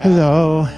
Hello.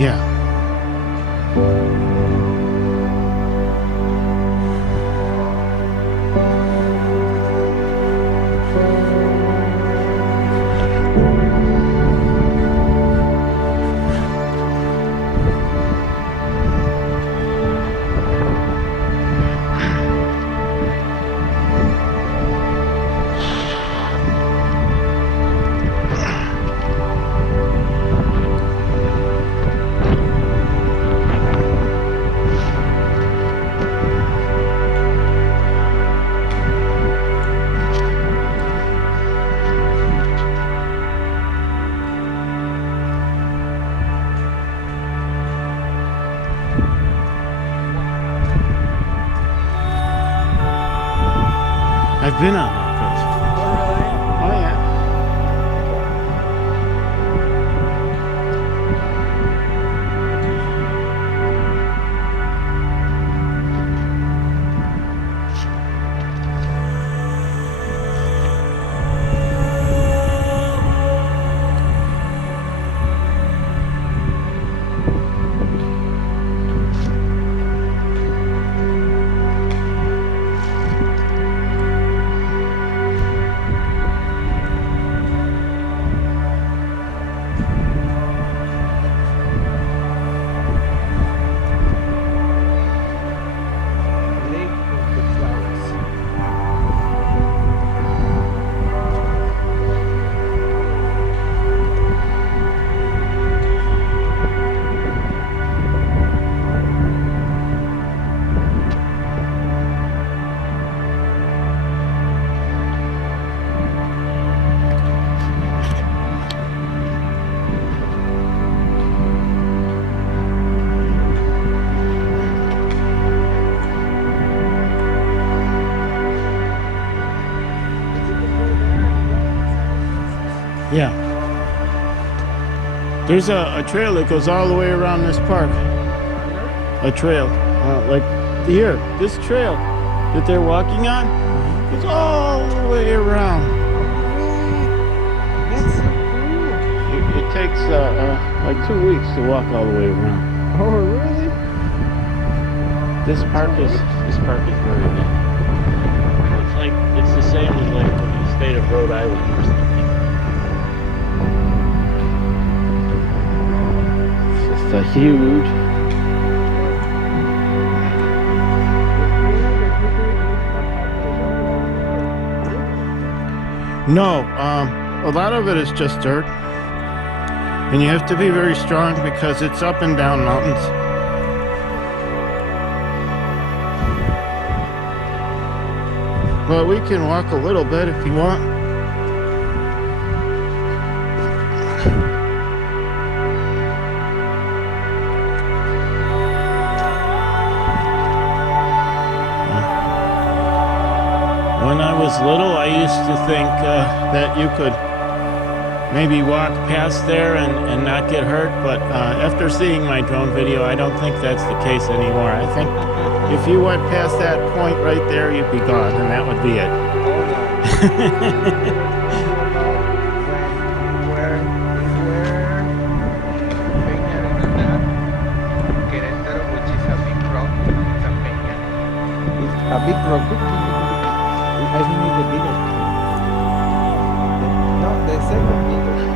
Yeah. I've been on that coast. Oh yeah. Yeah. There's a trail that goes all the way around this park. A trail. Like here, this trail that they're walking on goes all the way around. That's so cool. It takes like 2 weeks to walk all the way around. Oh, really? This park is very big. It's like it's the same as like the state of Rhode Island or something. It's just a huge. No, a lot of it is just dirt, and you have to be very strong because it's up and down mountains. But we can walk a little bit if you want. when I was little, I used to think that you could maybe walk past there and not get hurt, but after seeing my drone video, I don't think that's the case anymore. I think if you went past that point right there, you'd be gone, and that would be it. A big rock. I think it's the biggest. No, the second biggest.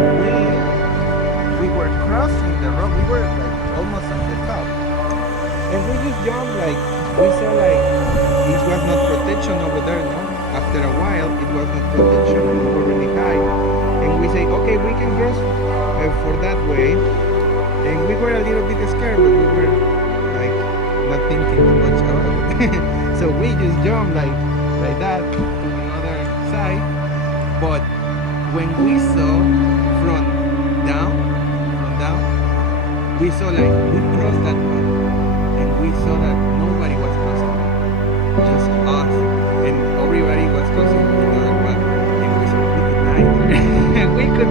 And we were crossing the rock. We were like almost on the top. And we just jumped like we saw like it was not protection over there, no? After a while it was not protection, we were really high. And we say, okay, we can cross for that way. And we were a little bit scared, but we were like not thinking too much about it. So we just jumped like that to the other side. But when we saw from down, we saw like we crossed that one, and we saw that nobody was crossing, just us, and everybody was crossing another one, and we said we could die there. We could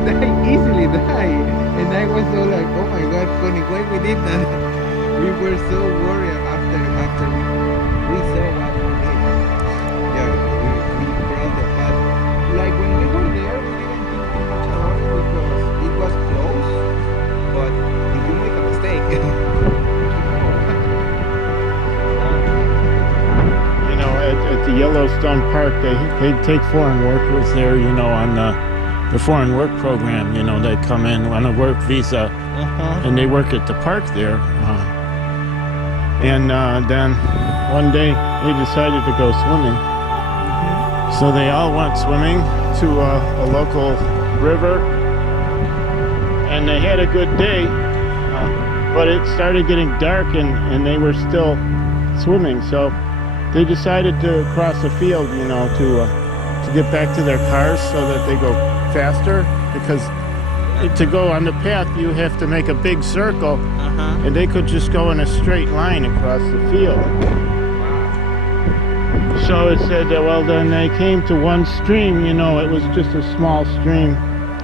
easily die. And I was so like, oh my God, Connie, why we did that? We were so worried after we saw what we did. Yeah, we crossed the path. Like when we were there, we didn't think too much about it because it was close. But if you make a mistake, You know, at the Yellowstone Park, they take foreign workers there, you know, on the foreign work program. You know, they come in on a work visa, and they work at the park there. And then one day they decided to go swimming. So they all went swimming to a local river, and they had a good day. But it started getting dark, and they were still swimming. So they decided to cross a field, you know, to get back to their cars so that they go faster, because to go on the path you have to make a big circle, and they could just go in a straight line across the field. So it said that, well, then they came to one stream, you know, it was just a small stream,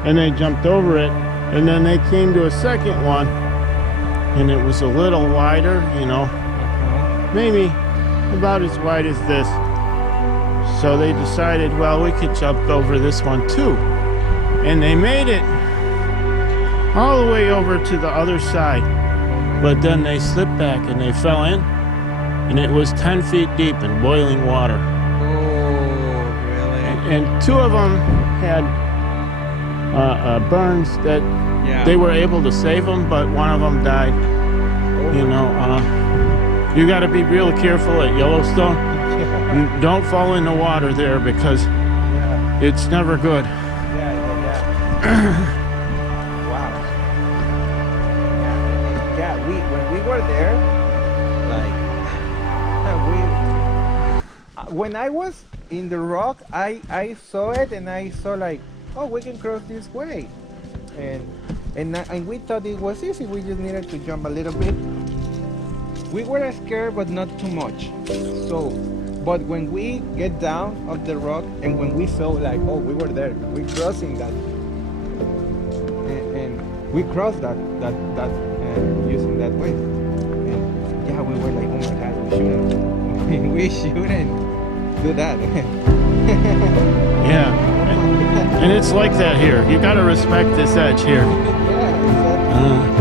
and they jumped over it, and then they came to a second one, and it was a little wider, you know, maybe about as wide as this. So they decided, well, we could jump over this one too. And they made it all the way over to the other side. But then they slipped back and they fell in, and it was 10 feet deep in boiling water. oh, really? And two of them had burns that Yeah. they were able to save them, but one of them died. You know, you got to be real careful at Yellowstone. Don't fall in the water there, because Yeah. it's never good. Yeah. Wow. Yeah. When we were there, like when I was in the rock, I saw it and I saw like, oh, we can cross this way, and we thought it was easy. We just needed to jump a little bit. We were scared, but not too much. So, but when we get down of the rock and when we saw like, oh, we were there, we crossing that, and we crossed that using that way. And yeah, we were like, oh my God, we shouldn't do that. Yeah, and it's like that here. You got to respect this edge here. Yeah, exactly.